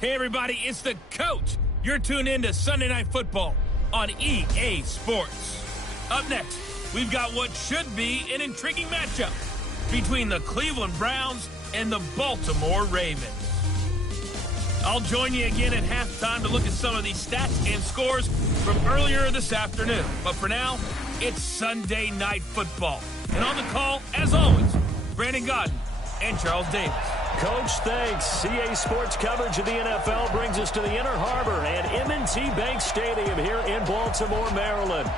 Hey, everybody, it's the coach. You're tuned in to Sunday Night Football on EA Sports. Up next, we've got what should be an intriguing matchup between the Cleveland Browns and the Baltimore Ravens. I'll join you again at halftime to look at some of these stats and scores from earlier this afternoon. But for now, it's Sunday Night Football. And on the call, as always, Brandon Godden and Charles Davis. Coach, thanks. CA Sports coverage of the NFL brings us to the Inner Harbor and M&T Bank Stadium here in Baltimore, Maryland.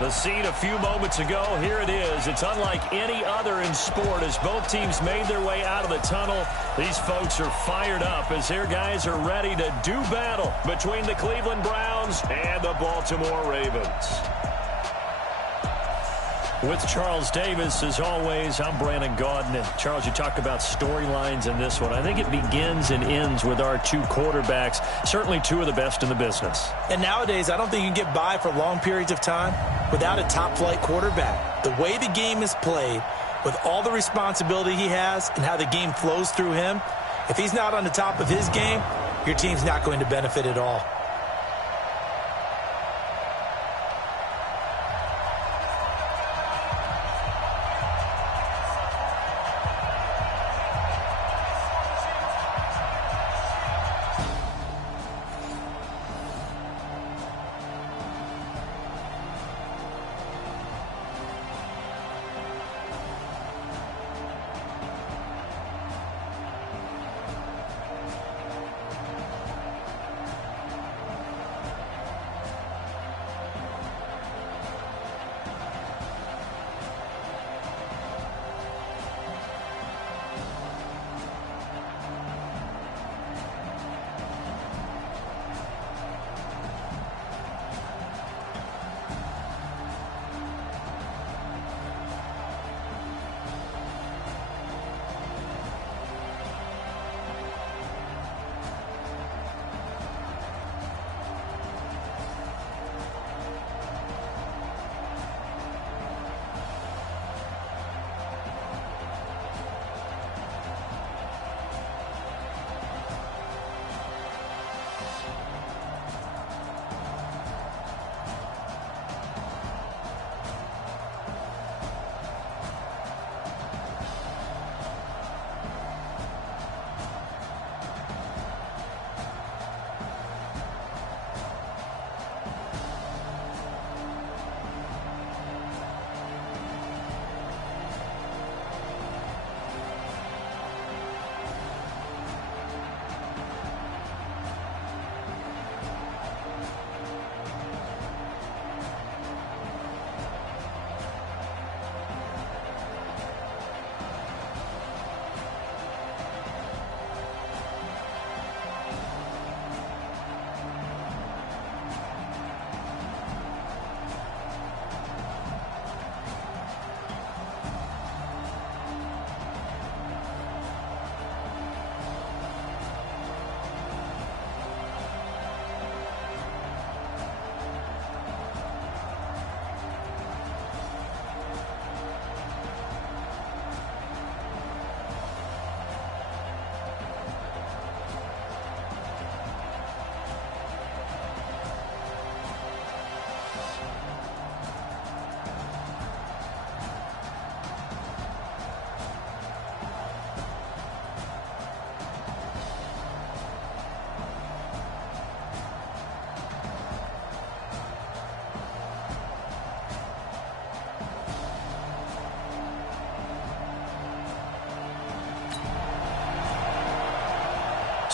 The scene a few moments ago, here it is. It's unlike any other in sport as both teams made their way out of the tunnel. These folks are fired up as their guys are ready to do battle between the Cleveland Browns and the Baltimore Ravens. With Charles Davis, as always, I'm Brandon Godden. And Charles, you talk about storylines in this one. I think it begins and ends with our two quarterbacks, certainly two of the best in the business. And nowadays, I don't think you can get by for long periods of time without a top-flight quarterback. The way the game is played, with all the responsibility he has and how the game flows through him, if he's not on the top of his game, your team's not going to benefit at all.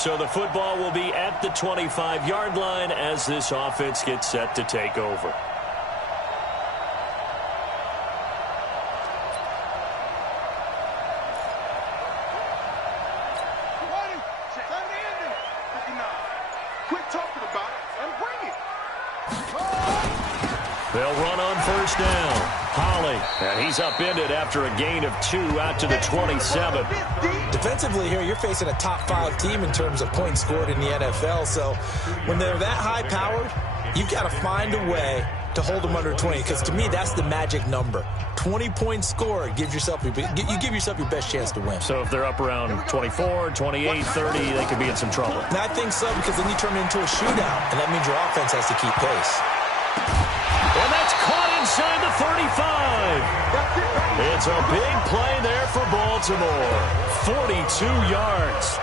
So the football will be at the 25-yard line as this offense gets set to take over. They'll run on first down. Holly, and he's upended after a gain of 2 out to the 27. Defensively here, you're facing a top-5 team in terms of points scored in the NFL. So when they're that high-powered, you've got to find a way to hold them under 20, because to me, that's the magic number. 20-point score, you give yourself your best chance to win. So if they're up around 24, 28, 30, they could be in some trouble. And I think so, because then you turn it into a shootout, and that means your offense has to keep pace. And that's caught inside the 35. It's a big play there for Baltimore. 42 yards.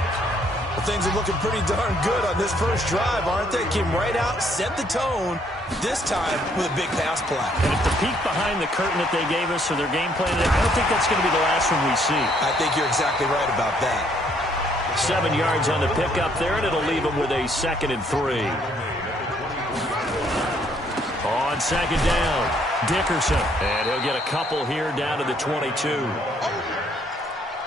Well, things are looking pretty darn good on this first drive, aren't they? Came right out, set the tone, this time with a big pass play. And if the peek behind the curtain that they gave us or their game plan, I don't think that's going to be the last one we see. I think you're exactly right about that. 7 yards on the pickup there, and it'll leave them with a 2nd and 3. On 2nd down, Dickerson. And he'll get a couple here down to the 22.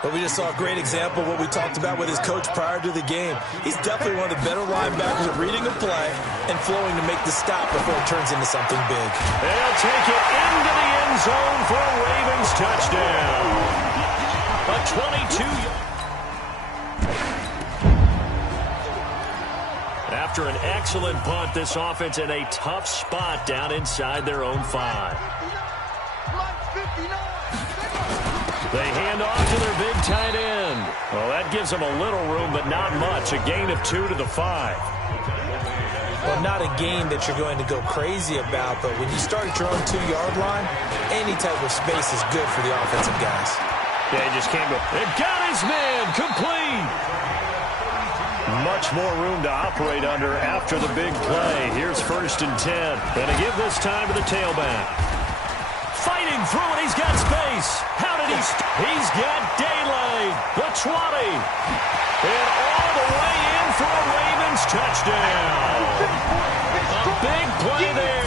But we just saw a great example of what we talked about with his coach prior to the game. He's definitely one of the better linebackers at reading a play and flowing to make the stop before it turns into something big. They'll take it into the end zone for a Ravens touchdown. A 22-yard. After an excellent punt, this offense in a tough spot down inside their own 5. They hand off to their big tight end. Well, that gives them a little room, but not much. A gain of 2 to the 5. Well, not a game that you're going to go crazy about, but when you start at your own 2-yard line, any type of space is good for the offensive guys. Yeah, he just can't go. It got his man complete. Much more room to operate under after the big play. Here's 1st and 10. And to give this time to the tailback. Fighting through it, he's got space. How did he's got daylight. The 20. And all the way in for a Ravens touchdown. A big play there.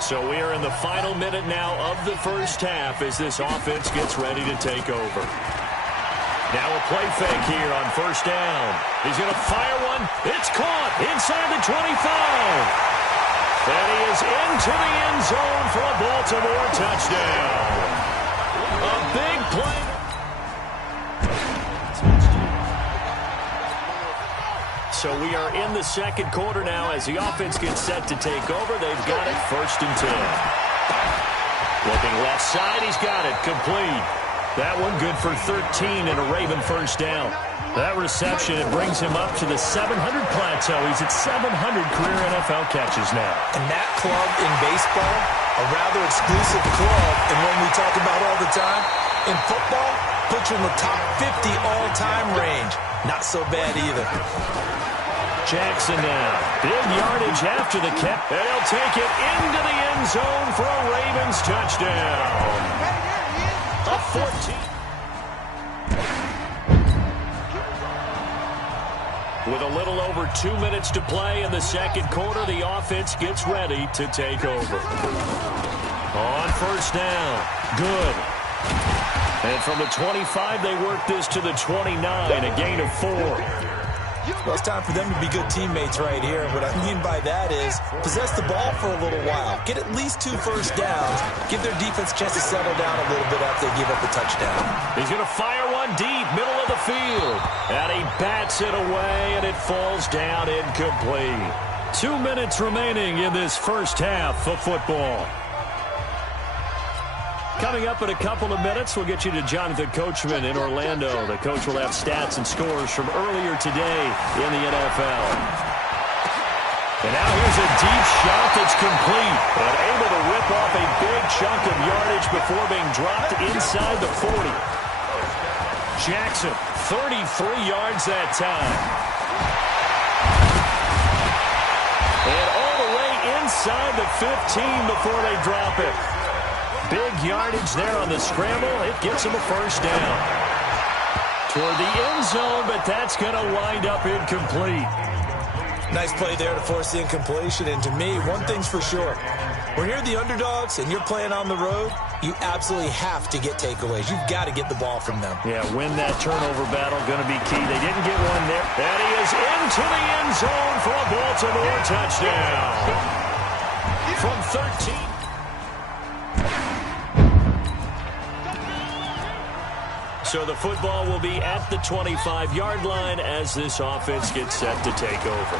So we are in the final minute now of the first half as this offense gets ready to take over. Now a play fake here on 1st down. He's going to fire one. It's caught inside the 25. And he is into the end zone for a Baltimore touchdown. A big play. So we are in the 2nd quarter now as the offense gets set to take over. They've got it 1st and 10. Looking left side, he's got it complete. That one good for 13 and a Raven 1st down. That reception, it brings him up to the 700 plateau. He's at 700 career NFL catches now. And that club in baseball, a rather exclusive club, and one we talk about all the time, in football, puts you in the top 50 all-time range. Not so bad either. Jackson now. Big yardage after the catch. And he'll take it into the end zone for a Ravens touchdown. A 14. With a little over 2 minutes to play in the 2nd quarter, the offense gets ready to take over. On 1st down. Good. And from the 25, they work this to the 29, a gain of 4. Well, it's time for them to be good teammates right here. And what I mean by that is possess the ball for a little while. Get at least 2 first downs. Give their defense a chance to settle down a little bit after they give up the touchdown. He's going to fire one deep, middle of the field. And he bats it away, and it falls down incomplete. 2 minutes remaining in this first half of football. Coming up in a couple of minutes, we'll get you to Jonathan Coachman in Orlando. The coach will have stats and scores from earlier today in the NFL. And now here's a deep shot that's complete. And able to rip off a big chunk of yardage before being dropped inside the 40. Jackson, 33 yards that time. And all the way inside the 15 before they drop it. Big yardage there on the scramble. It gets him a 1st down. Toward the end zone, but that's going to wind up incomplete. Nice play there to force the incompletion. And to me, one thing's for sure. When you're the underdogs and you're playing on the road, you absolutely have to get takeaways. You've got to get the ball from them. Yeah, win that turnover battle, going to be key. They didn't get one there. And he is into the end zone for a Baltimore touchdown. From 13. So the football will be at the 25-yard line as this offense gets set to take over.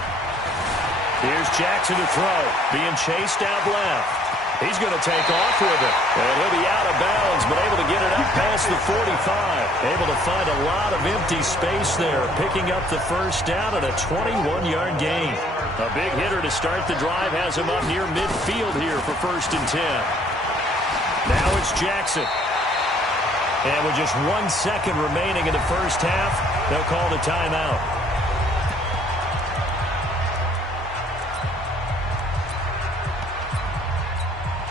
Here's Jackson to throw, being chased out left. He's going to take off with it, and he'll be out of bounds, but able to get it up past the 45. Able to find a lot of empty space there, picking up the first down at a 21-yard gain. A big hitter to start the drive has him up near midfield here for 1st and 10. Now it's Jackson. And with just 1 second remaining in the first half, they'll call the timeout.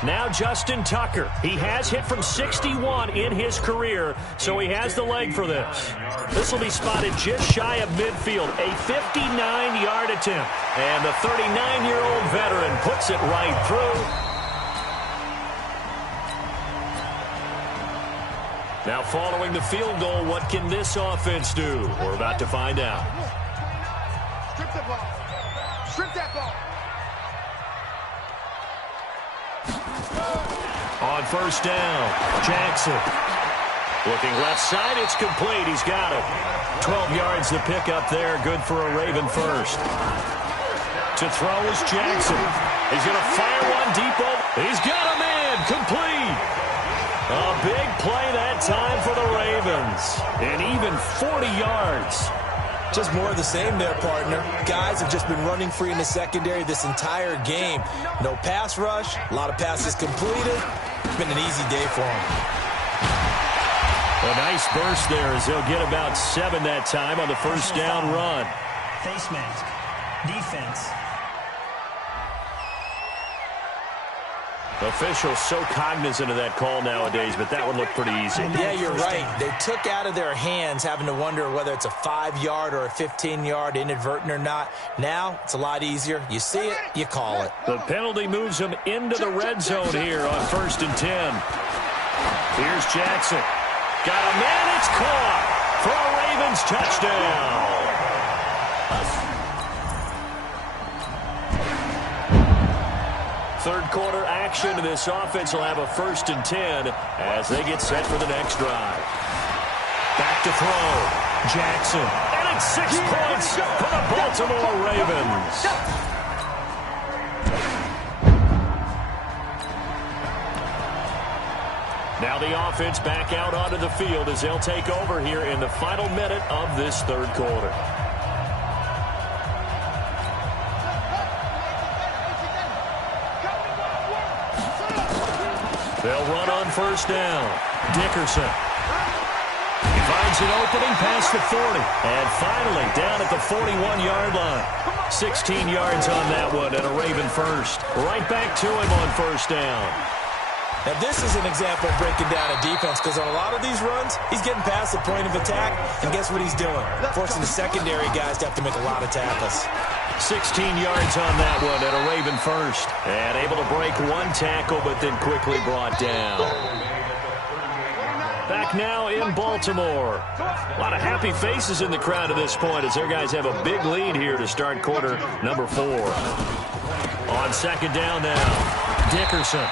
Now Justin Tucker. He has hit from 61 in his career, so he has the leg for this. This will be spotted just shy of midfield, a 59-yard attempt. And the 39-year-old veteran puts it right through. Now following the field goal, what can this offense do? We're about to find out. Strip the ball. Strip that ball. On 1st down, Jackson. Looking left side, it's complete. He's got it. 12 yards to pick up there. Good for a Raven first. To throw is Jackson. He's going to fire one deep over. He's got a man. Complete. A big play that time for the Ravens. And even 40 yards. Just more of the same there, partner. Guys have just been running free in the secondary this entire game. No pass rush, a lot of passes completed. It's been an easy day for them. A nice burst there as they'll get about 7 that time on the first down run. Face mask. Defense. Officials so cognizant of that call nowadays, but that would look pretty easy. Yeah, you're right. They took out of their hands having to wonder whether it's a 5-yard or a 15-yard inadvertent or not. Now, it's a lot easier. You see it, you call it. The penalty moves them into the red zone here on 1st and 10. Here's Jackson. Got a man, it's caught for a Ravens touchdown. Third quarter action, and this offense will have a 1st and 10 as they get set for the next drive. Back to throw. Jackson. And it's 6 points for the Baltimore Ravens. Now the offense back out onto the field as they'll take over here in the final minute of this third quarter. They'll run on 1st down. Dickerson. He finds an opening past the 40. And finally down at the 41-yard line. 16 yards on that one and a Raven first. Right back to him on 1st down. Now, this is an example of breaking down a defense because on a lot of these runs, he's getting past the point of attack, and guess what he's doing? Forcing the secondary guys to have to make a lot of tackles. 16 yards on that one and a Raven first. And able to break one tackle, but then quickly brought down. Back now in Baltimore. A lot of happy faces in the crowd at this point as their guys have a big lead here to start quarter number 4. On 2nd down now, Dickerson.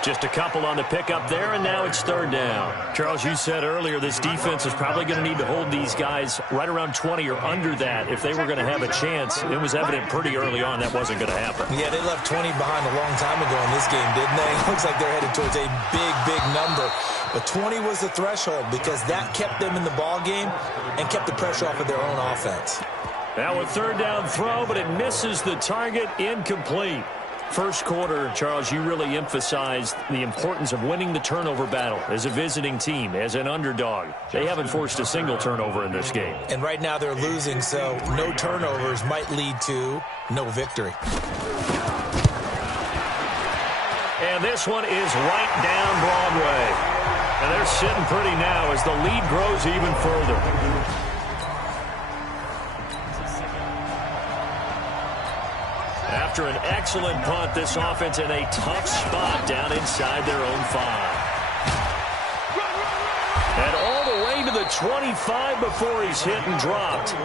Just a couple on the pickup there, and now it's 3rd down. Charles, you said earlier this defense is probably going to need to hold these guys right around 20 or under that if they were going to have a chance. It was evident pretty early on that wasn't going to happen. Yeah, they left 20 behind a long time ago in this game, didn't they? Looks like they're headed towards a big, big number. But 20 was the threshold because that kept them in the ball game and kept the pressure off of their own offense. Now a 3rd down throw, but it misses the target, incomplete. First quarter, Charles, you really emphasized the importance of winning the turnover battle as a visiting team, as an underdog. They haven't forced a single turnover in this game. And right now they're losing, so no turnovers might lead to no victory. And this one is right down Broadway. And they're sitting pretty now as the lead grows even further. After an excellent punt, this offense in a tough spot down inside their own 5. And all the way to the the 25 before he's hit and dropped.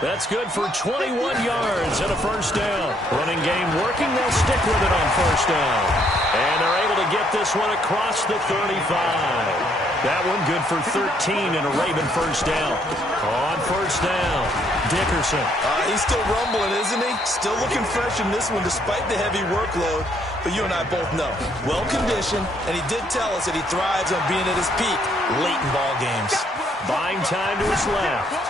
That's good for 21 yards and a first down. Running game working. They'll stick with it on first down. And they're able to get this one across the 35. That one good for 13 and a Raven first down. On first down, Dickerson. He's still rumbling, isn't he? Still looking fresh in this one despite the heavy workload. But you and I both know, well-conditioned, and he did tell us that he thrives on being at his peak late in ball games. Buying time to his left.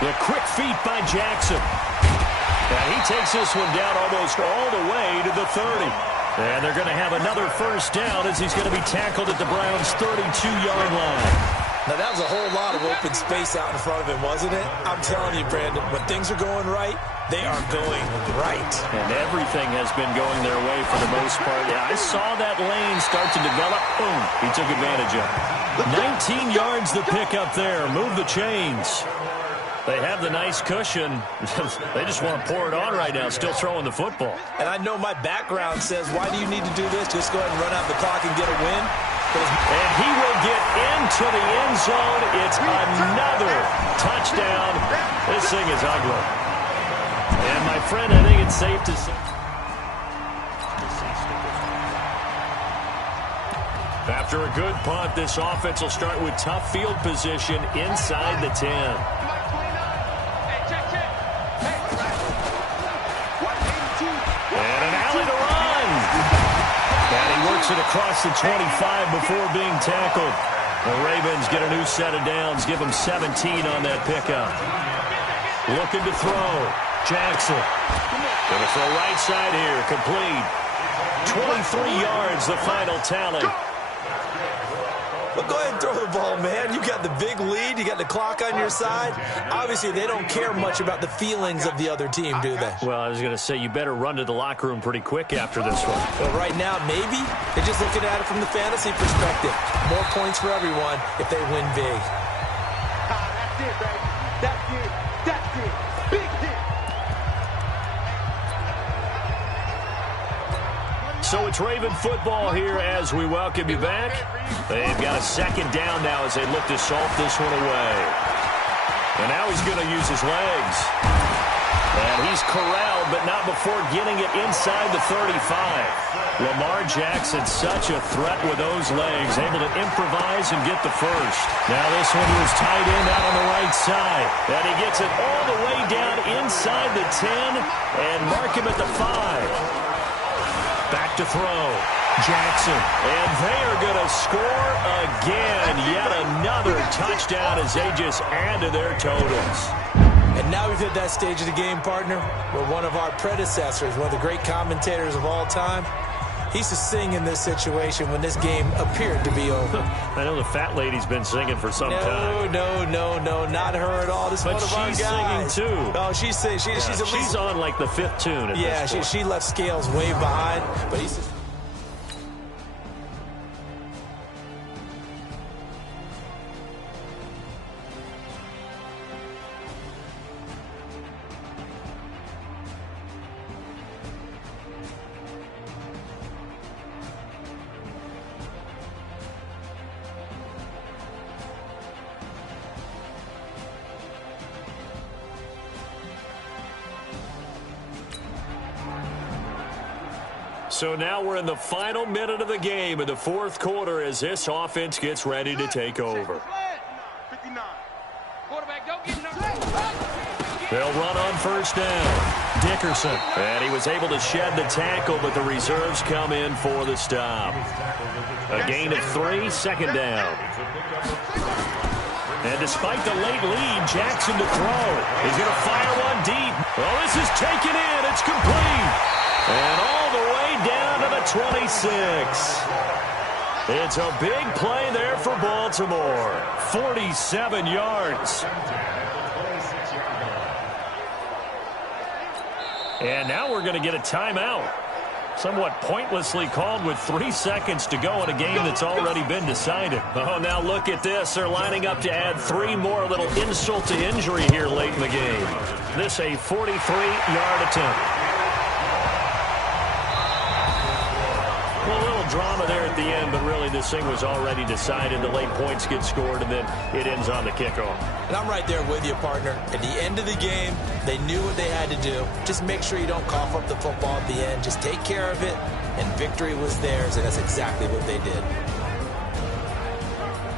The quick feet by Jackson. And he takes this one down almost all the way to the 30. And they're going to have another first down as he's going to be tackled at the Browns' 32-yard line. Now, that was a whole lot of open space out in front of him, wasn't it? I'm telling you, Brandon, when things are going right, they are going right. And everything has been going their way for the most part. Yeah, I saw that lane start to develop. Boom, he took advantage of it. 19 yards the pick up there. Move the chains. They have the nice cushion. They just want to pour it on right now, still throwing the football. And I know my background says, why do you need to do this? Just go ahead and run out the clock and get a win. And he will get into the end zone. It's another touchdown. This thing is ugly. And my friend, I think it's safe to say. After a good punt, this offense will start with tough field position inside the 10. Works it across the 25 before being tackled. The Ravens get a new set of downs, give them 17 on that pickup. Looking to throw. Jackson. Going to throw right side here, complete. 23 yards, the final tally. Well, go ahead and throw the ball, man. You got the big lead. You got the clock on your side. Obviously, they don't care much about the feelings of the other team, do they? Well, I was going to say, you better run to the locker room pretty quick after this one. Well, right now, maybe. They're just looking at it from the fantasy perspective. More points for everyone if they win big. That's it, baby. That's it. That's it. Big hit. So it's Raven football here as we welcome you back. They've got a second down now as they look to salt this one away. And now he's going to use his legs. And he's corralled, but not before getting it inside the 35. Lamar Jackson, such a threat with those legs, able to improvise and get the first. Now this one was tight end out on the right side. And he gets it all the way down inside the 10 and mark him at the 5. Back to throw. Jackson. And they are going to score again. Yet another touchdown as they just add to their totals. And now we've hit that stage of the game, partner, where one of our predecessors, one of the great commentators of all time, he used to sing in this situation when this game appeared to be over. I know the fat lady's been singing for some time. No, not her at all. This is one of our guys. But she's singing, too. Oh, she's at least... She's on, like, the 5th tune at this point. She left Scales way behind, but he's... So now we're in the final minute of the game in the fourth quarter as this offense gets ready to take over. They'll run on first down. Dickerson. And he was able to shed the tackle, but the reserves come in for the stop. A gain of 3, second down. And despite the late lead, Jackson to throw. He's going to fire one deep. Well, this is taken in. It's complete. And all the way down to the 26. It's a big play there for Baltimore. 47 yards. And now we're going to get a timeout. Somewhat pointlessly called with 3 seconds to go in a game that's already been decided. Oh, now look at this. They're lining up to add 3 more, little insult to injury here late in the game. This a 43-yard attempt. A little drama there at the end, but really this thing was already decided. The late points get scored, and then it ends on the kickoff. And I'm right there with you, partner. At the end of the game, they knew what they had to do. Just make sure you don't cough up the football at the end. Just take care of it, and victory was theirs, and that's exactly what they did.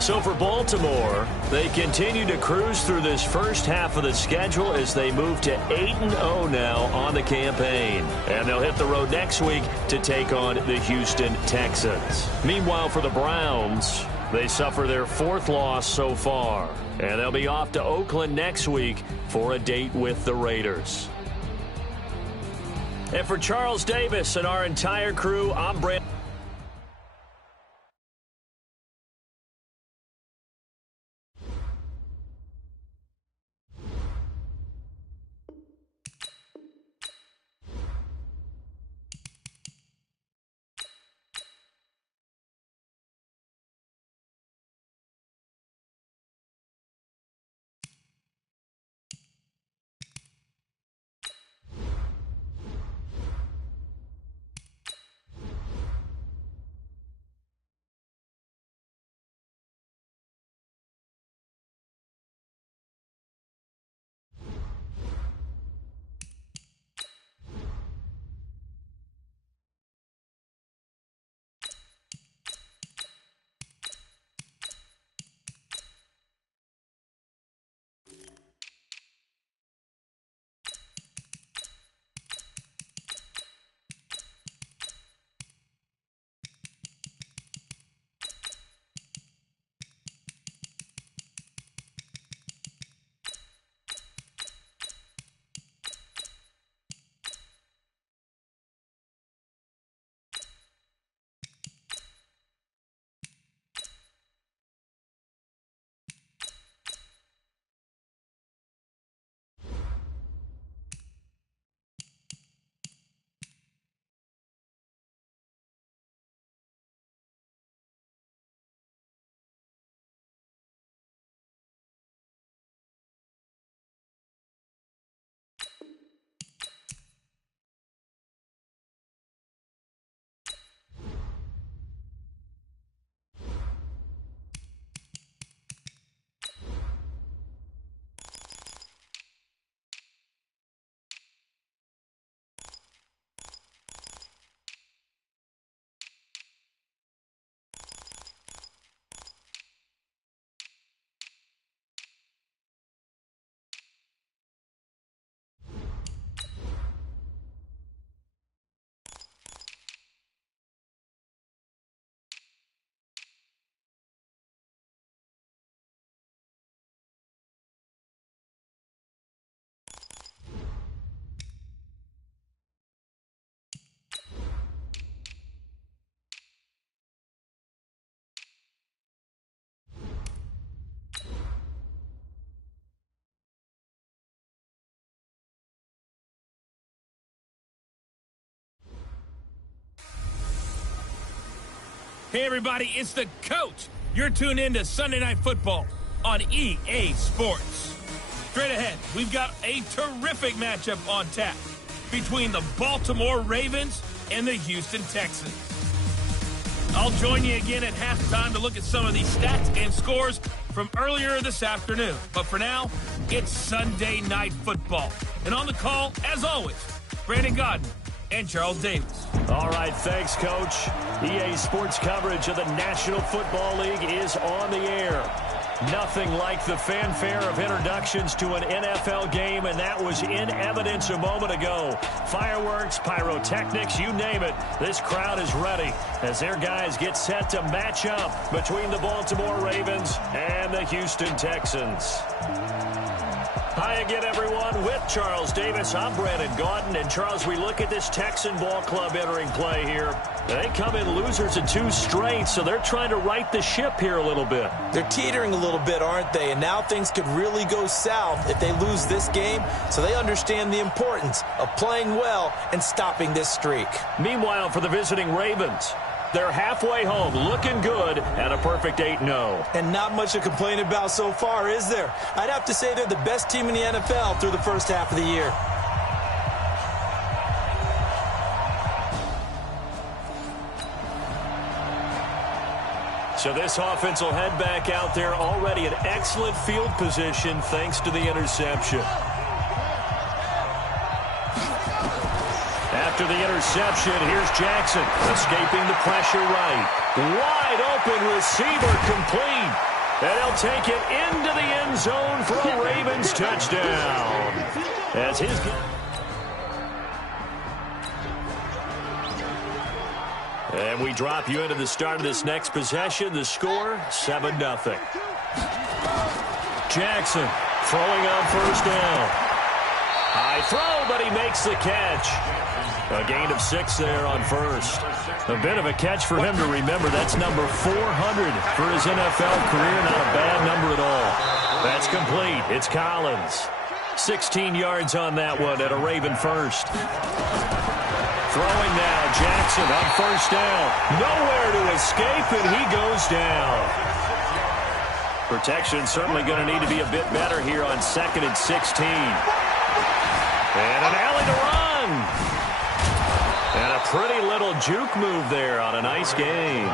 So for Baltimore, they continue to cruise through this first half of the schedule as they move to 8-0 now on the campaign. And they'll hit the road next week to take on the Houston Texans. Meanwhile, for the Browns, they suffer their 4th loss so far. And they'll be off to Oakland next week for a date with the Raiders. And for Charles Davis and our entire crew, I'm Brandon. Hey, everybody, it's the coach. You're tuned in to Sunday Night Football on EA Sports. Straight ahead, we've got a terrific matchup on tap between the Baltimore Ravens and the Houston Texans. I'll join you again at halftime to look at some of these stats and scores from earlier this afternoon. But for now, it's Sunday Night Football. And on the call, as always, Brandon Godden and Charles Davis. All right, thanks, Coach. EA Sports coverage of the National Football League is on the air. Nothing like the fanfare of introductions to an NFL game, and that was in evidence a moment ago. Fireworks, pyrotechnics, you name it. This crowd is ready as their guys get set to match up between the Baltimore Ravens and the Houston Texans. Hi again, everyone. With Charles Davis, I'm Brandon Gaudin. And, Charles, we look at this Texan ball club entering play here. They come in losers in 2 straight, so they're trying to right the ship here a little bit. They're teetering a little bit, aren't they? And now things could really go south if they lose this game, so they understand the importance of playing well and stopping this streak. Meanwhile, for the visiting Ravens, they're halfway home, looking good, and a perfect 8-0. And not much to complain about so far, is there? I'd have to say they're the best team in the NFL through the first half of the year. So this offense will head back out there, already in excellent field position thanks to the interception. After the interception, here's Jackson, escaping the pressure right. Wide open receiver, complete. And he'll take it into the end zone for a Ravens touchdown. As his... And we drop you into the start of this next possession. The score, 7-0. Jackson throwing on first down. High throw, but he makes the catch. A gain of 6 there on first. A bit of a catch for him to remember. That's number 400 for his NFL career. Not a bad number at all. That's complete. It's Collins. 16 yards on that one at a Raven first. Throwing now, Jackson on first down. Nowhere to escape, and he goes down. Protection certainly going to need to be a bit better here on 2nd and 16. And an alley to run. And a pretty little juke move there on a nice gain.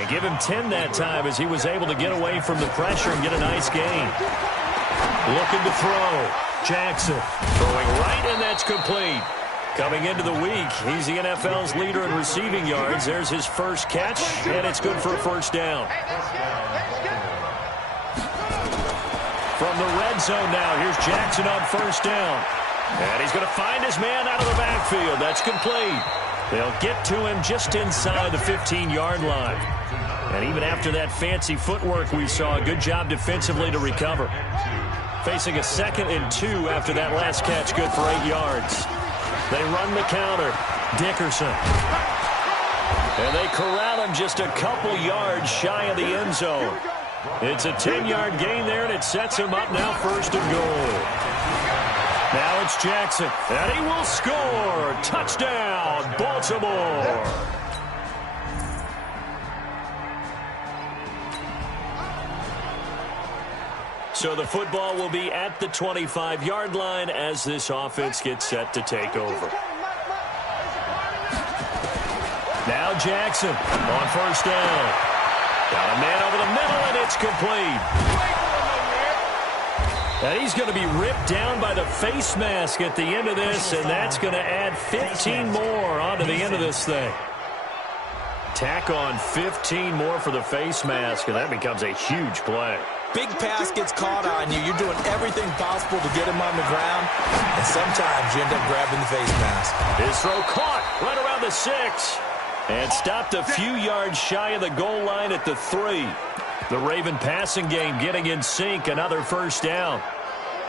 And give him 10 that time as he was able to get away from the pressure and get a nice gain. Looking to throw. Jackson throwing right, and that's complete. Coming into the week, he's the NFL's leader in receiving yards. There's his first catch, and it's good for a first down. From the red zone now, here's Jackson on first down. And he's going to find his man out of the backfield. That's complete. They'll get to him just inside the 15-yard line. And even after that fancy footwork we saw, a good job defensively to recover. Facing a 2nd and 2 after that last catch, good for 8 yards. They run the counter. Dickerson. And they corral him just a couple yards shy of the end zone. It's a 10-yard gain there, and it sets him up now 1st and goal. Now it's Jackson, and he will score. Touchdown, Baltimore. So the football will be at the 25-yard line as this offense gets set to take over. Now Jackson on first down. Got a man over the middle, and it's complete. And he's going to be ripped down by the face mask at the end of this, and that's going to add 15 more onto the end of this thing. Tack on 15 more for the face mask, and that becomes a huge play. Big pass gets caught on you. You're doing everything possible to get him on the ground, and sometimes you end up grabbing the face mask. His throw caught right around the 6. And stopped a few yards shy of the goal line at the 3. The Raven passing game getting in sync, another first down.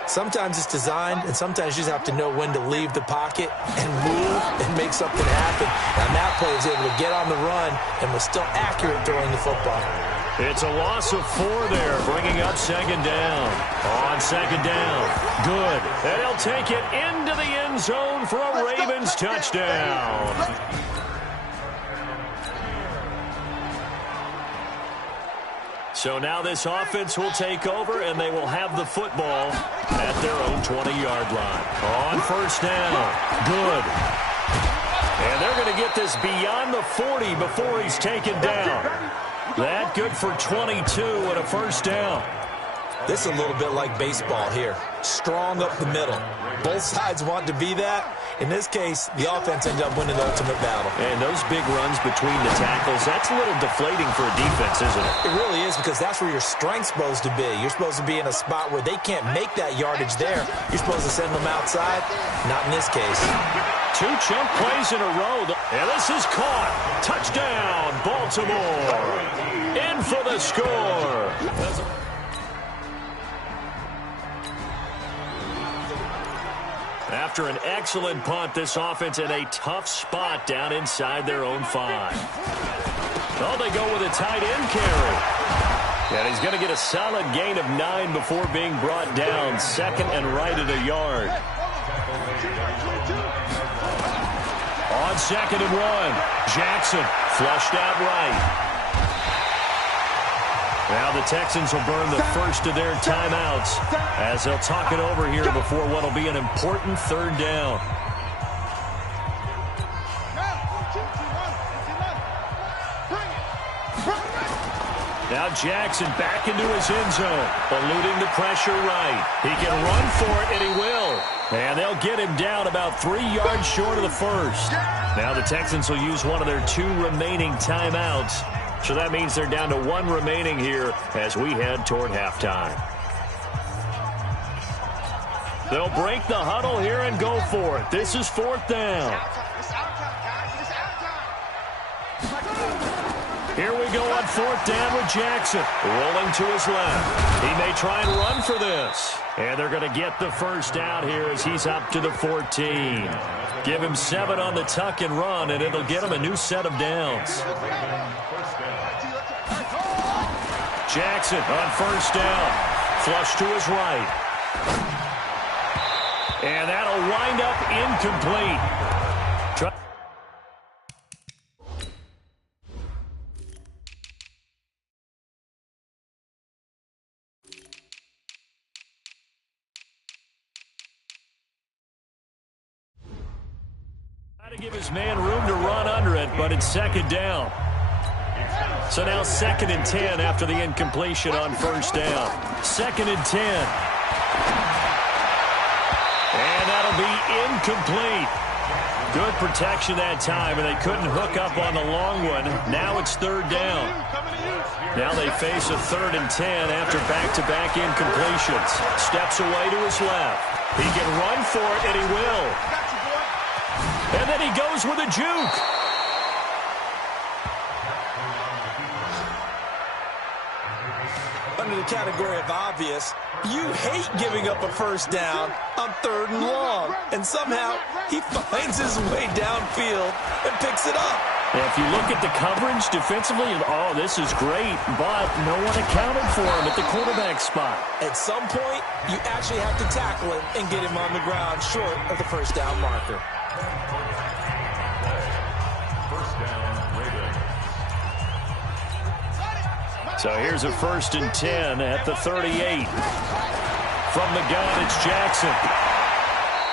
Sometimes it's designed, and sometimes you just have to know when to leave the pocket and move and make something happen. And that player was able to get on the run and was still accurate throwing the football. It's a loss of 4 there, bringing up 2nd down. On 2nd down, good. And he'll take it into the end zone for a Ravens touchdown. So now this offense will take over, and they will have the football at their own 20-yard line. On first down, good. And they're going to get this beyond the 40 before he's taken down. That good for 22 and a first down. This is a little bit like baseball here. Strong up the middle. Both sides want to be that. In this case, the offense ended up winning the ultimate battle. And those big runs between the tackles, that's a little deflating for a defense, isn't it? It really is, because that's where your strength's supposed to be. You're supposed to be in a spot where they can't make that yardage there. You're supposed to send them outside. Not in this case. 2 chunk plays in a row. And this is caught. Touchdown, Baltimore. In for the score. After an excellent punt, this offense in a tough spot down inside their own 5. Oh, they go with a tight end carry. And he's going to get a solid gain of 9 before being brought down. 2nd and right at a yard. On 2nd and 1, Jackson flushed out right. Now the Texans will burn the first of their timeouts as they'll talk it over here before what will be an important 3rd down. Now Jackson back into his end zone, eluding the pressure right. He can run for it, and he will. And they'll get him down about 3 yards short of the first. Now the Texans will use one of their 2 remaining timeouts. So that means they're down to 1 remaining here as we head toward halftime. They'll break the huddle here and go for it. This is 4th down. Here we go on 4th down with Jackson. Rolling to his left. He may try and run for this. And they're going to get the first down here as he's up to the 14. Give him 7 on the tuck and run, and it'll get him a new set of downs. Jackson on 1st down. Flush to his right. And that'll wind up incomplete. To give his man room to run under it, but it's 2nd down. So now 2nd and 10 after the incompletion on 1st down. 2nd and 10. And that'll be incomplete. Good protection that time, and they couldn't hook up on the long one. Now it's 3rd down. Now they face a 3rd and 10 after back-to-back incompletions. Steps away to his left. He can run for it, and he will. And then he goes with a juke. Under the category of obvious, you hate giving up a first down on 3rd and long. And somehow he finds his way downfield and picks it up. If you look at the coverage defensively, oh, this is great, but no one accounted for him at the quarterback spot. At some point, you actually have to tackle him and get him on the ground short of the first down marker. So here's a 1st and 10 at the 38. From the gun, it's Jackson.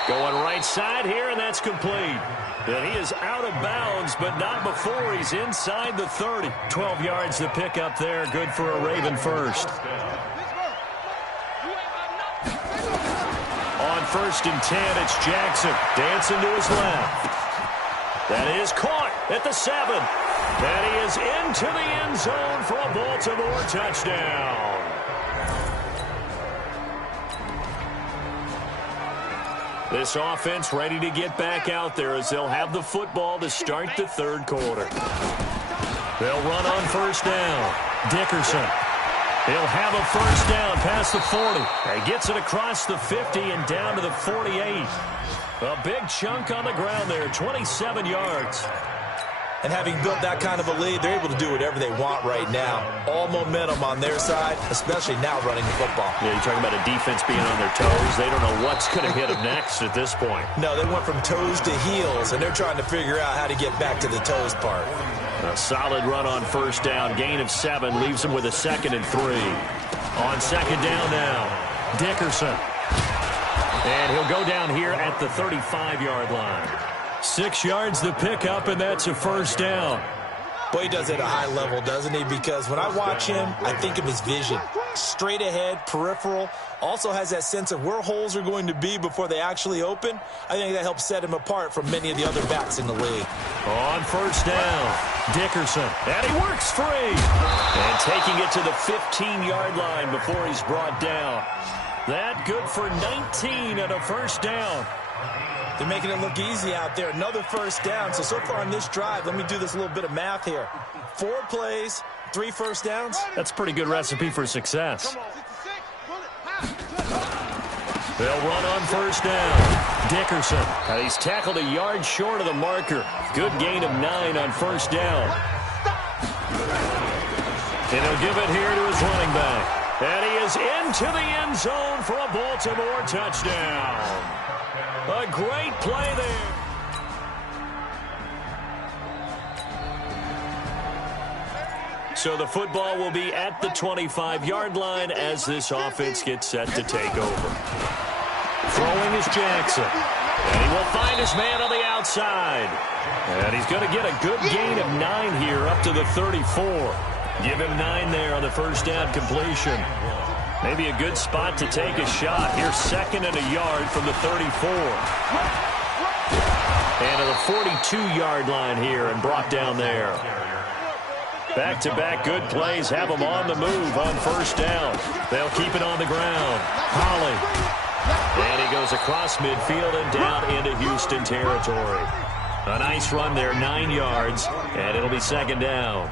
Going right side here, and that's complete. And he is out of bounds, but not before he's inside the 30. 12 yards to pick up there. Good for a Raven first. On 1st and 10, it's Jackson. Dancing to his left. That is caught at the 7. And he is into the end zone for a Baltimore touchdown. This offense ready to get back out there as they'll have the football to start the 3rd quarter. They'll run on 1st down. Dickerson. He'll have a 1st down past the 40. He gets it across the 50 and down to the 48. A big chunk on the ground there, 27 yards. And having built that kind of a lead, they're able to do whatever they want right now. All momentum on their side, especially now running the football. Yeah, you're talking about a defense being on their toes. They don't know what's going to hit them next at this point. No, they went from toes to heels, and they're trying to figure out how to get back to the toes part. A solid run on 1st down. Gain of 7 leaves them with a 2nd and 3. On 2nd down now, Dickerson. And he'll go down here at the 35-yard line. 6 yards to pick up, and that's a 1st down. Boy, he does it at a high level, doesn't he? Because when I watch him, I think of his vision. Straight ahead, peripheral. Also has that sense of where holes are going to be before they actually open. I think that helps set him apart from many of the other backs in the league. On 1st down, Dickerson. And he works free. And taking it to the 15-yard line before he's brought down. That good for 19 and a 1st down. They're making it look easy out there. Another 1st down. So far on this drive, let me do this little bit of math here. 4 plays, 3 1st downs. That's a pretty good recipe for success. They'll run on 1st down. Dickerson. He's tackled a yard short of the marker. Good gain of 9 on 1st down. And he'll give it here to his running back. And he is into the end zone for a Baltimore touchdown. A great play there. So the football will be at the 25-yard line as this offense gets set to take over. Throwing is Jackson. And he will find his man on the outside. And he's going to get a good gain of 9 here up to the 34. Give him 9 there on the first down completion. Maybe a good spot to take a shot. Here's 2nd and a yard from the 34. And to the 42-yard line here and brought down there. Back-to-back good plays have them on the move on first down. They'll keep it on the ground. Holly. And he goes across midfield and down into Houston territory. A nice run there, 9 yards, and it'll be 2nd down.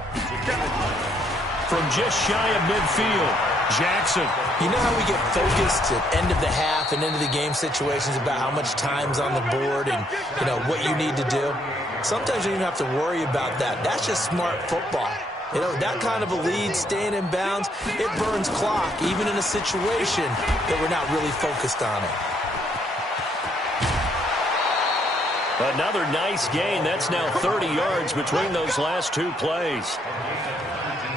From just shy of midfield, Jackson. You know how we get focused at end of the half and end of the game situations about how much time's on the board and, you know, what you need to do? Sometimes you don't even have to worry about that. That's just smart football. You know, that kind of a lead, staying in bounds, it burns clock, even in a situation that we're not really focused on it. Another nice gain. That's now 30 yards between those last 2 plays.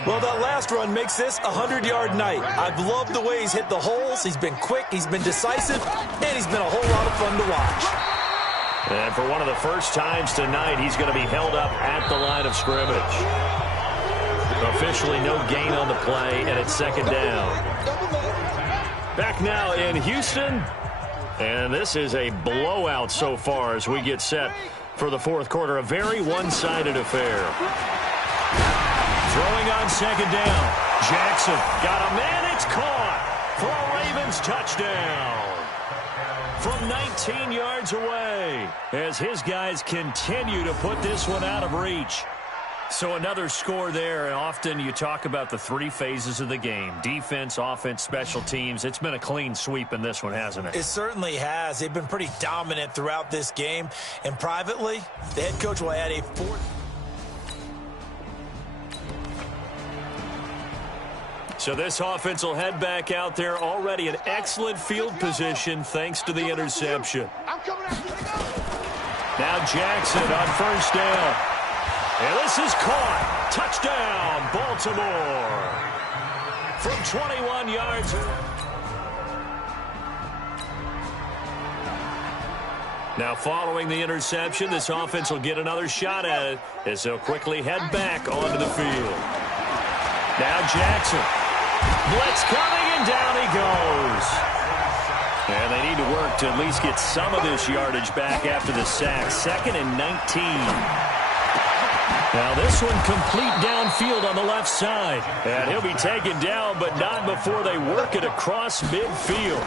Well, that last run makes this a 100-yard night. I've loved the way he's hit the holes. He's been quick, he's been decisive, and he's been a whole lot of fun to watch. And for one of the first times tonight, he's going to be held up at the line of scrimmage. Officially no gain on the play, and it's 2nd down. Back now in Houston, and this is a blowout so far as we get set for the 4th quarter. A very one-sided affair. Throwing on 2nd down. Jackson got a man. It's caught for a Ravens touchdown. From 19 yards away as his guys continue to put this one out of reach. So another score there, and often you talk about the 3 phases of the game. Defense, offense, special teams. It's been a clean sweep in this one, hasn't it? It certainly has. They've been pretty dominant throughout this game. And privately, the head coach will add a 4th. So this offense will head back out there, already in excellent field position thanks to the interception. Now Jackson on first down. And this is caught. Touchdown, Baltimore. From 21 yards. Now following the interception, this offense will get another shot at it as they'll quickly head back onto the field. Now Jackson. Blitz coming, and down he goes. And they need to work to at least get some of this yardage back after the sack. 2nd and 19. Now this one complete downfield on the left side. And he'll be taken down, but not before they work it across midfield.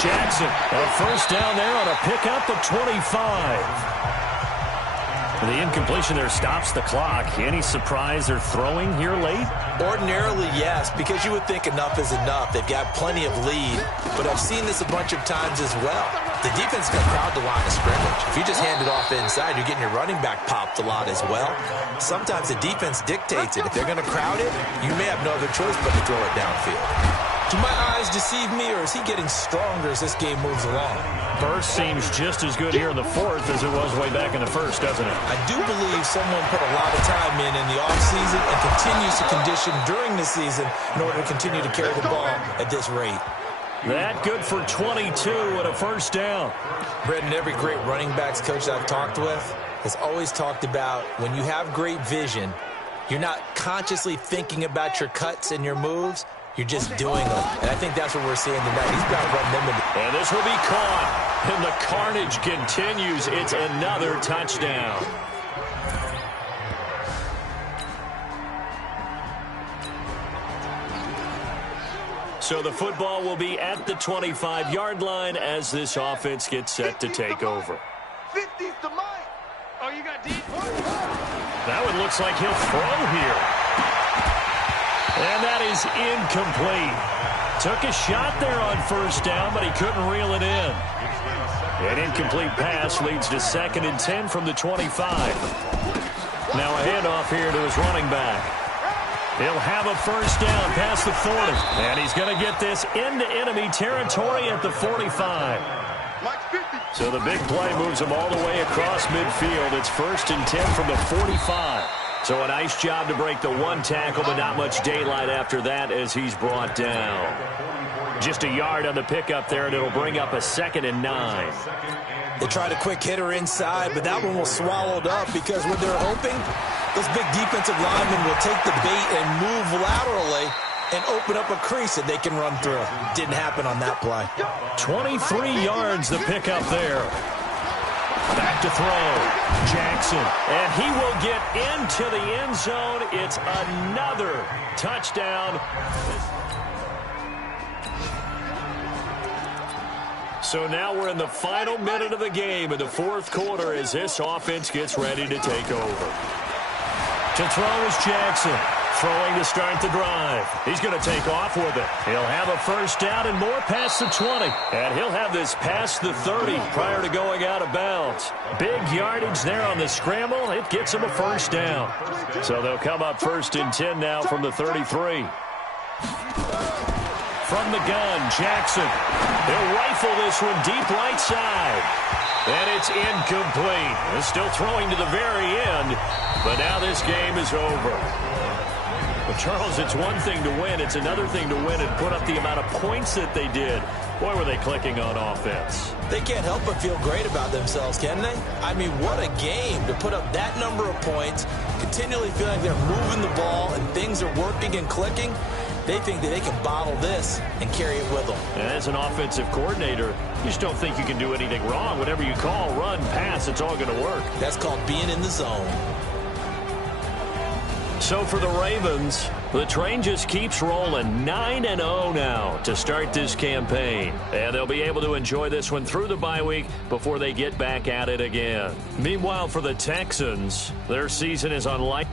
Jackson, a first down there on a pickup of 25. The incompletion there stops the clock. Any surprise they're throwing here late? Ordinarily, yes, because you would think enough is enough. They've got plenty of lead, but I've seen this a bunch of times as well. The defense got crowd the line of scrimmage. If you just hand it off inside, you're getting your running back popped a lot as well. Sometimes the defense dictates it. If they're going to crowd it, you may have no other choice but to throw it downfield. Do my eyes deceive me, or is he getting stronger as this game moves along? Burst seems just as good here in the 4th as it was way back in the 1st, doesn't it? I do believe someone put a lot of time in the offseason and continues to condition during the season in order to continue to carry the ball at this rate. That good for 22 and a first down. Brendan, every great running backs coach I've talked with has always talked about when you have great vision, you're not consciously thinking about your cuts and your moves. You're just doing them. And I think that's what we're seeing tonight. He's got to run them into. And this will be caught. And the carnage continues. It's another touchdown. So the football will be at the 25-yard line as this offense gets set to take over. 50's to Mike. Oh, you got deep. That one looks like he'll throw here. And that is incomplete. Took a shot there on first down, but he couldn't reel it in. An incomplete pass leads to 2nd and 10 from the 25. Now a handoff here to his running back. He'll have a first down past the 40. And he's going to get this into enemy territory at the 45. So the big play moves him all the way across midfield. It's 1st and 10 from the 45. So a nice job to break the one tackle, but not much daylight after that as he's brought down. Just a yard on the pickup there, and it'll bring up a 2nd and 9. They tried a quick hitter inside, but that one was swallowed up because what they're hoping, Those big defensive linemen will take the bait and move laterally and open up a crease that they can run through. Didn't happen on that play. 23 yards the pickup there. Back to throw. Jackson. And he will get into the end zone. It's another touchdown. So now we're in the final minute of the game in the fourth quarter as this offense gets ready to take over. To throw is Jackson. Throwing to start the drive. He's going to take off with it. He'll have a first down and more past the 20. And he'll have this past the 30 prior to going out of bounds. Big yardage there on the scramble. It gets him a first down. So they'll come up first and 10 now from the 33. From the gun, Jackson. He'll rifle this one deep right side. And it's incomplete. They're still throwing to the very end. But now this game is over. Well, Charles, it's one thing to win. It's another thing to win and put up the amount of points that they did. Boy, were they clicking on offense. They can't help but feel great about themselves, can they? I mean, what a game to put up that number of points, continually feeling like they're moving the ball and things are working and clicking. They think that they can bottle this and carry it with them. And as an offensive coordinator, you just don't think you can do anything wrong. Whatever you call, run, pass, it's all going to work. That's called being in the zone. So for the Ravens, the train just keeps rolling. 9-0 now to start this campaign. And they'll be able to enjoy this one through the bye week before they get back at it again. Meanwhile, for the Texans, their season is unlikely.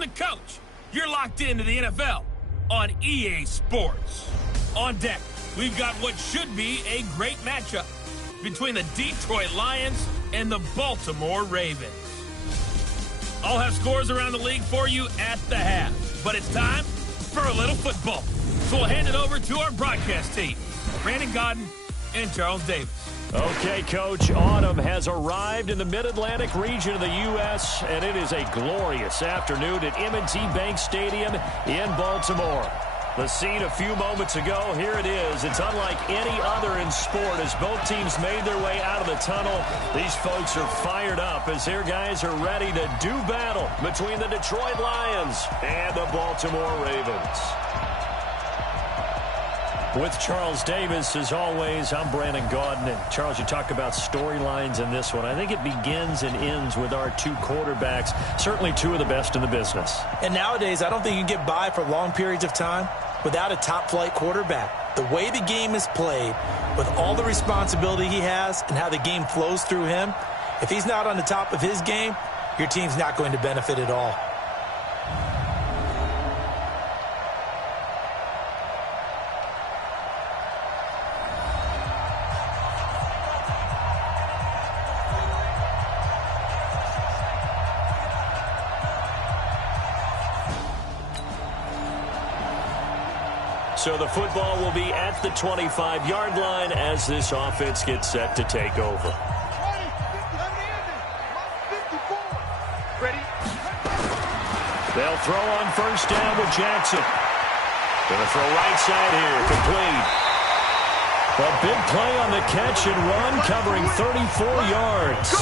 I'm the coach. You're locked into the NFL on EA Sports. On deck, we've got what should be a great matchup between the Detroit Lions and the Baltimore Ravens. I'll have scores around the league for you at the half, but it's time for a little football. So we'll hand it over to our broadcast team, Brandon Godden and Charles Davis. Okay, Coach, autumn has arrived in the Mid-Atlantic region of the U.S., and it is a glorious afternoon at M&T Bank Stadium in Baltimore. The scene a few moments ago, here it is. It's unlike any other in sport as both teams made their way out of the tunnel. These folks are fired up as their guys are ready to do battle between the Detroit Lions and the Baltimore Ravens. With Charles Davis, as always, I'm Brandon Gaudin. And Charles, you talk about storylines in this one. I think it begins and ends with our two quarterbacks, certainly two of the best in the business. And nowadays, I don't think you can get by for long periods of time without a top-flight quarterback. The way the game is played, with all the responsibility he has and how the game flows through him, if he's not on the top of his game, your team's not going to benefit at all. So the football will be at the 25-yard line as this offense gets set to take over. Ready? They'll throw on first down with Jackson. Going to throw right side here, complete. A big play on the catch and run, covering 34 yards.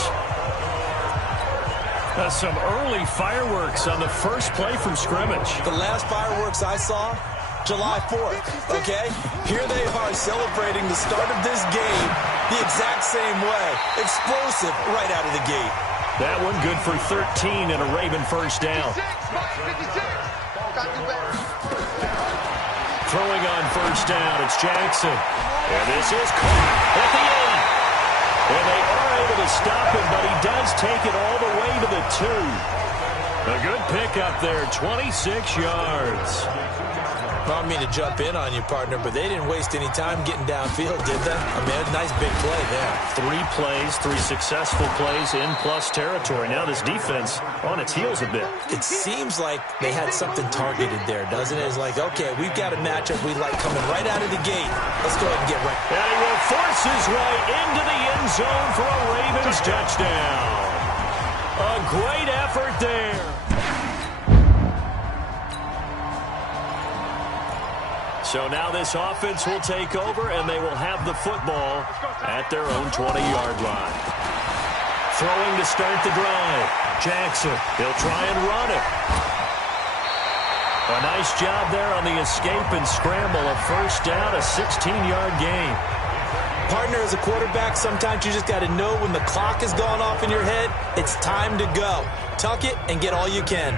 Some early fireworks on the first play from scrimmage. The last fireworks I saw, July 4th, okay? Here they are celebrating the start of this game the exact same way. Explosive right out of the gate. That one good for 13 and a Raven first down. Throwing on first down, it's Jackson. And this is caught at the 8. And they are able to stop him, but he does take it all the way to the 2. A good pickup there, 26 yards. I don't mean to jump in on you, partner, but they didn't waste any time getting downfield, did they? I mean, a nice big play there. 3 plays, 3 successful plays in plus territory. Now this defense on its heels a bit. It seems like they had something targeted there, doesn't it? It's like, okay, we've got a matchup we like coming right out of the gate. Let's go ahead and get right. And he will force his way into the end zone for a Ravens touchdown. A great effort there. So now this offense will take over, and they will have the football at their own 20-yard line. Throwing to start the drive. Jackson, he'll try and run it. A nice job there on the escape and scramble. A first down, a 16-yard gain. Partner, as a quarterback, sometimes you just got to know when the clock has gone off in your head, it's time to go. Tuck it and get all you can.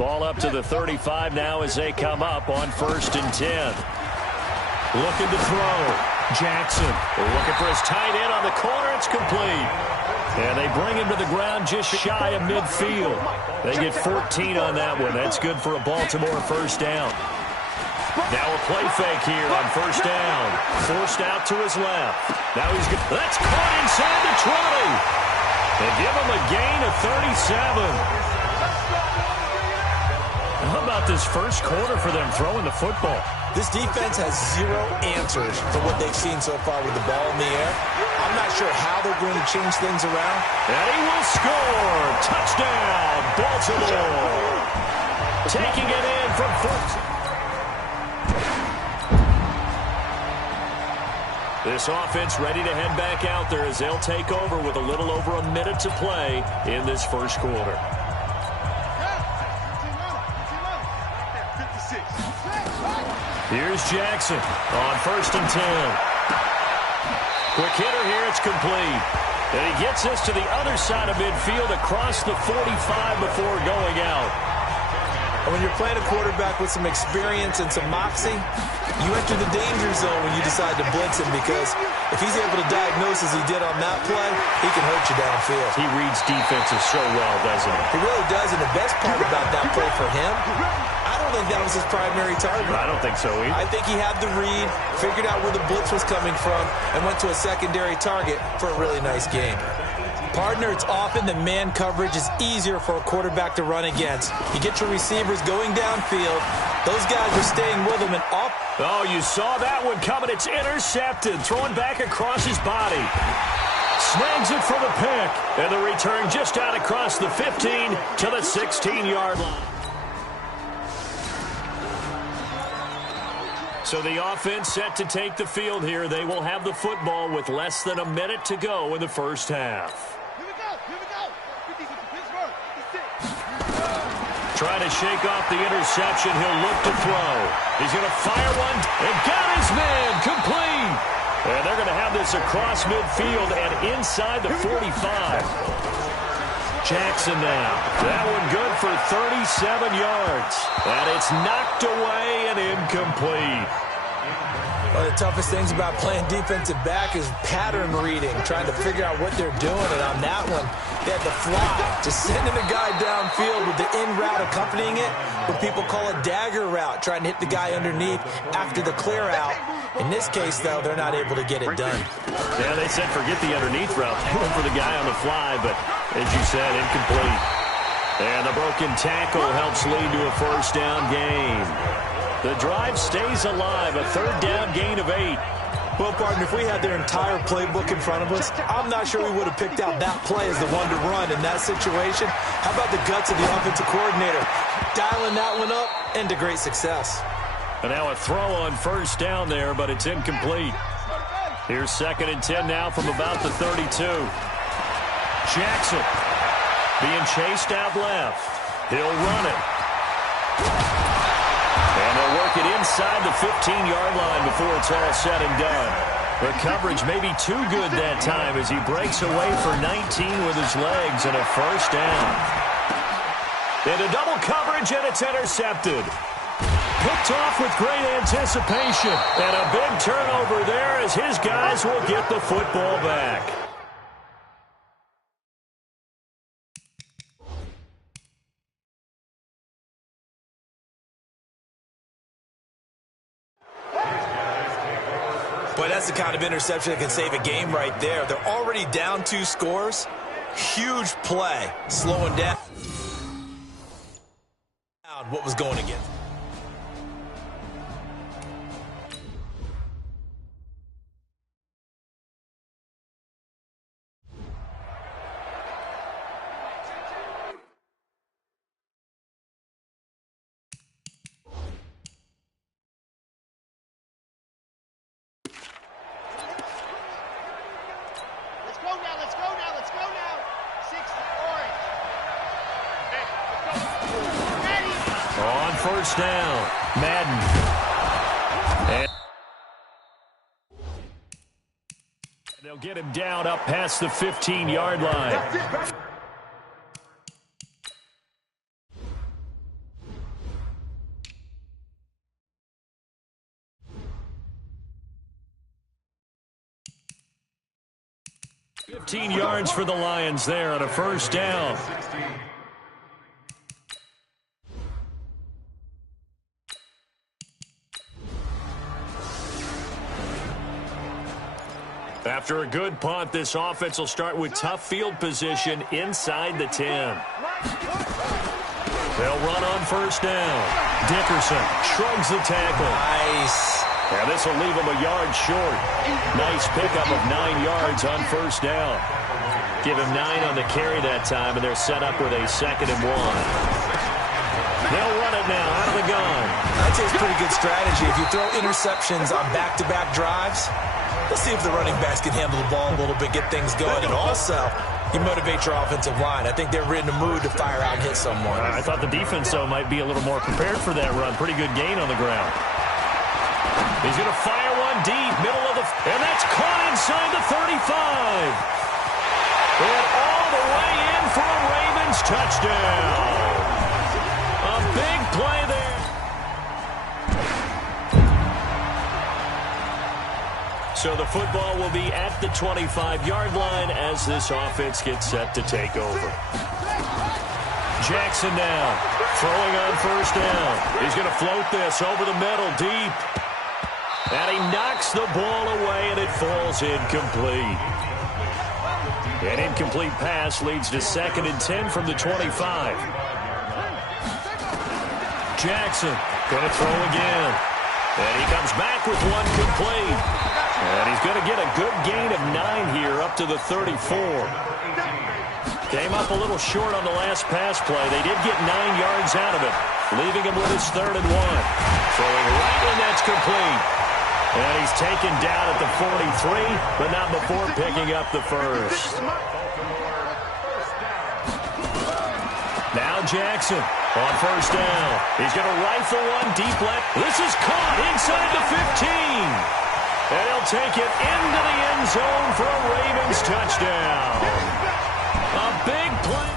Ball up to the 35 now as they come up on 1st and 10. Looking to throw. Jackson looking for his tight end on the corner. It's complete. And they bring him to the ground just shy of midfield. They get 14 on that one. That's good for a Baltimore first down. Now a play fake here on first down. Forced out to his left. Now he's good. That's caught inside the 20. They give him a gain of 37. How about this first quarter for them throwing the football? This defense has 0 answers for what they've seen so far with the ball in the air. I'm not sure how they're going to change things around. And he will score. Touchdown, Baltimore. Taking it in from 14. This offense ready to head back out there as they'll take over with a little over a minute to play in this first quarter. Here's Jackson on 1st and 10. Quick hitter here, it's complete. And he gets this to the other side of midfield across the 45 before going out. And when you're playing a quarterback with some experience and some moxie, you enter the danger zone when you decide to blitz him, because if he's able to diagnose as he did on that play, he can hurt you downfield. He reads defenses so well, doesn't he? He really does, and the best part about that play for him, I don't think that was his primary target. I don't think so either. I think he had the read, figured out where the blitz was coming from, and went to a secondary target for a really nice game. Partner, it's often that man coverage is easier for a quarterback to run against. You get your receivers going downfield. Those guys are staying with him and off. Oh, you saw that one coming. It's intercepted. Throwing back across his body. Snags it for the pick. And the return just out across the 15 to the 16-yard line. So the offense set to take the field here. They will have the football with less than a minute to go in the first half. Trying to shake off the interception. He'll look to throw. He's going to fire one and got his man complete. And they're going to have this across midfield and inside the 45. Jackson now. That one good for 37 yards. And it's knocked away and incomplete. One of the toughest things about playing defensive back is pattern reading, trying to figure out what they're doing. And on that one, they had the fly, just sending the guy downfield with the in route accompanying it, what people call a dagger route, trying to hit the guy underneath after the clear out. In this case, though, they're not able to get it done. Yeah, they said forget the underneath route. They went for the guy on the fly, but as you said, incomplete. And the broken tackle helps lead to a first down gain. The drive stays alive, a third down gain of 8. Well, partner, if we had their entire playbook in front of us, I'm not sure we would have picked out that play as the one to run in that situation. How about the guts of the offensive coordinator? Dialing that one up into great success. And now a throw on first down there, but it's incomplete. Here's 2nd and 10 now from about the 32. Jackson being chased out left. He'll run it. And they'll work it inside the 15-yard line before it's all said and done. The coverage may be too good that time as he breaks away for 19 with his legs and a first down. Into double coverage, and it's intercepted. Picked off with great anticipation. And a big turnover there as his guys will get the football back. Boy, that's the kind of interception that can save a game right there. They're already down 2 scores. Huge play, slowing down what was going against. First down, Madden. And they'll get him down up past the 15-yard line. 15 yards for the Lions there on a first down. After a good punt, this offense will start with tough field position inside the 10. They'll run on first down. Dickerson shrugs the tackle. Nice. Yeah, this will leave him a yard short. Nice pickup of 9 yards on first down. Give him 9 on the carry that time, and they're set up with a 2nd and 1. They'll run it now out of the gun. I'd say it's pretty good strategy. If you throw interceptions on back-to-back drives, let's see if the running backs can handle the ball a little bit, get things going, and also you motivate your offensive line. I think they're in the mood to fire out and hit someone. I thought the defense, though, might be a little more prepared for that run. Pretty good gain on the ground. He's going to fire one deep, middle of the... And that's caught inside the 35. And all the way in for a Ravens touchdown. A big So the football will be at the 25-yard line as this offense gets set to take over. Jackson now, throwing on first down. He's going to float this over the middle, deep. And he knocks the ball away, and it falls incomplete. An incomplete pass leads to 2nd and 10 from the 25. Jackson going to throw again. And he comes back with one complete. And he's going to get a good gain of 9 here up to the 34. Came up a little short on the last pass play. They did get 9 yards out of it, leaving him with his 3rd and 1. Throwing right, and that's complete. And he's taken down at the 43, but not before picking up the first. Now Jackson on first down. He's going to rifle one deep left. This is caught inside the 15. And he'll take it into the end zone for a Ravens touchdown. A big play.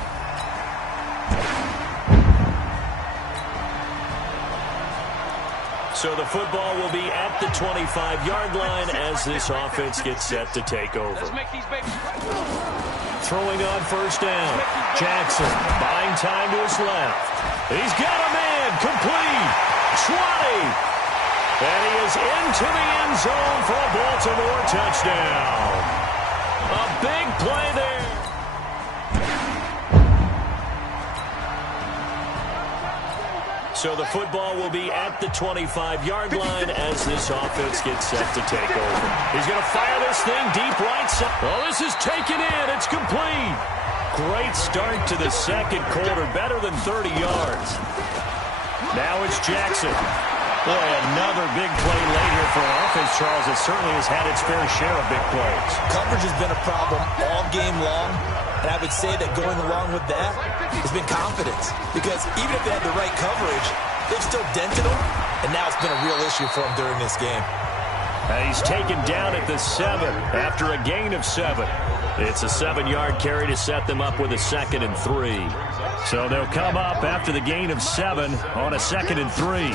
So the football will be at the 25-yard line as this offense gets set to take over. Throwing on first down. Jackson buying time to his left. He's got a man complete. 20. And he is into the end zone for a Baltimore touchdown. A big play there. So the football will be at the 25-yard line as this offense gets set to take over. He's going to fire this thing deep right side. Oh, this is taken in. It's complete. Great start to the second quarter. Better than 30 yards. Now it's Jackson. Boy, another big play late here for an offense, Charles, that certainly has had its fair share of big plays. Coverage has been a problem all game long, and I would say that going along with that has been confidence. Because even if they had the right coverage, they've still dented them, and now it's been a real issue for them during this game. And he's taken down at the 7 after a gain of 7. It's a 7-yard carry to set them up with a 2nd and 3. So they'll come up after the gain of 7 on a 2nd and 3.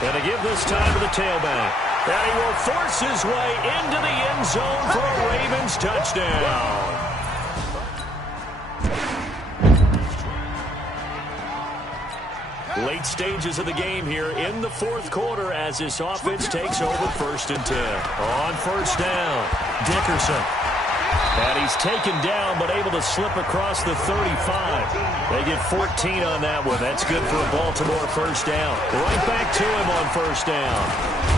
And to give this time to the tailback. And he will force his way into the end zone for a Ravens touchdown. Late stages of the game here in the 4th quarter as this offense takes over 1st and 10. On first down, Dickerson. And he's taken down, but able to slip across the 35. They get 14 on that one. That's good for a Baltimore first down. Right back to him on first down.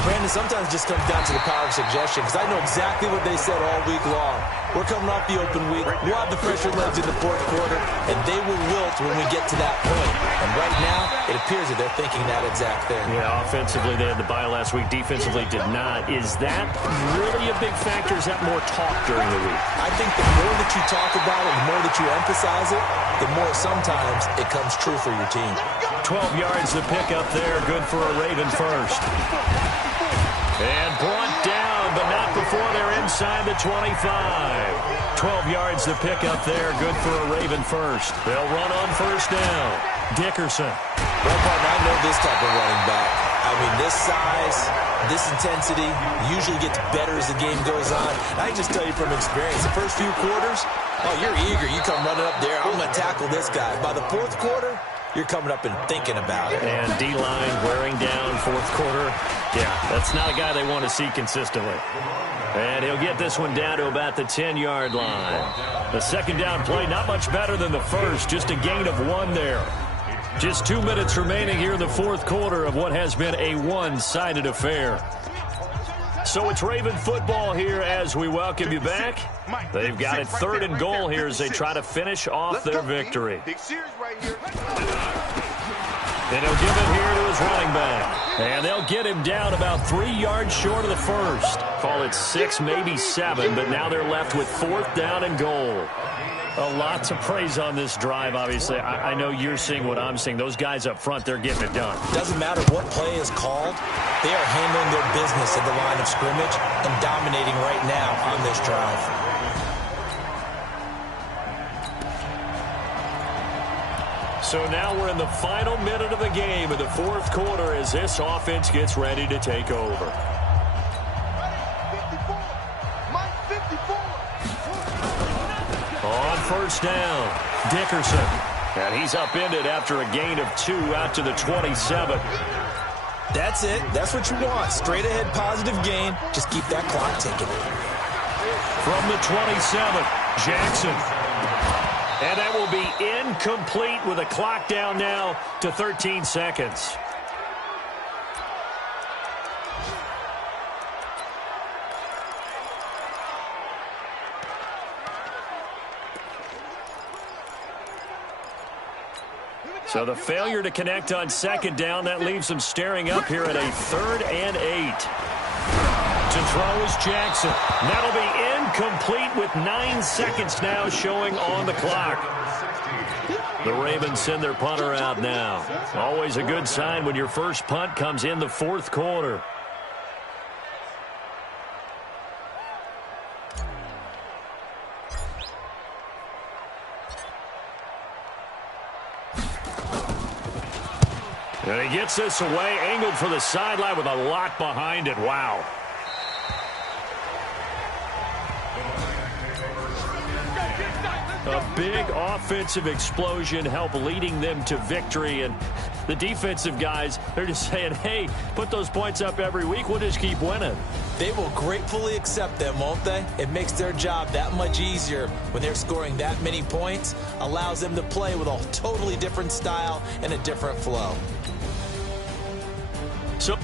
Brandon, sometimes it just comes down to the power of suggestion, because I know exactly what they said all week long. We're coming off the open week. We'll have the fresher legs in the 4th quarter, and they will wilt when we get to that point. And right now, it appears that they're thinking that exact thing. Yeah, offensively, they had the bye last week. Defensively, did not. Is that really a big factor? Is that more talk during the week? I think the more that you talk about it, the more that you emphasize it, the more sometimes it comes true for your team. 12 yards to pick up there. Good for a Raven first. And brought down, but not before they're inside the 25. 12 yards to pick up there. Good for a Raven first. They'll run on first down. Dickerson. Well, partner, I know this type of running back. I mean, this size, this intensity usually gets better as the game goes on. I can just tell you from experience, the first few quarters, oh, you're eager. You come running up there. I'm going to tackle this guy. By the 4th quarter, you're coming up and thinking about it. And D-line wearing down 4th quarter. Yeah, that's not a guy they want to see consistently. And he'll get this one down to about the 10-yard line. The second down play, not much better than the first. Just a gain of 1 there. Just 2 minutes remaining here in the 4th quarter of what has been a one-sided affair. So it's Raven football here as we welcome you back. They've got it 3rd and goal here as they try to finish off their victory. And he'll give it here to his running back. And they'll get him down about 3 yards short of the first. Call it 6, maybe 7, but now they're left with 4th down and goal. A lot to praise on this drive, obviously. I know you're seeing what I'm seeing. Those guys up front, they're getting it done. Doesn't matter what play is called. They are handling their business at the line of scrimmage and dominating right now on this drive. So now we're in the final minute of the game in the 4th quarter as this offense gets ready to take over. first down. Dickerson. And he's upended after a gain of 2 out to the 27. That's it. That's what you want. Straight ahead positive gain. Just keep that clock ticking. From the 27, Jackson. And that will be incomplete with a clock down now to 13 seconds. So the failure to connect on second down, that leaves them staring up here at a 3rd and 8. To throw is Jackson. That'll be incomplete with 9 seconds now showing on the clock. The Ravens send their punter out now. Always a good sign when your first punt comes in the 4th quarter. And he gets this away, angled for the sideline with a lot behind it. Wow. A big offensive explosion helped leading them to victory. And the defensive guys, they're just saying, hey, put those points up every week. We'll just keep winning. They will gratefully accept them, won't they? It makes their job that much easier when they're scoring that many points. Allows them to play with a totally different style and a different flow. So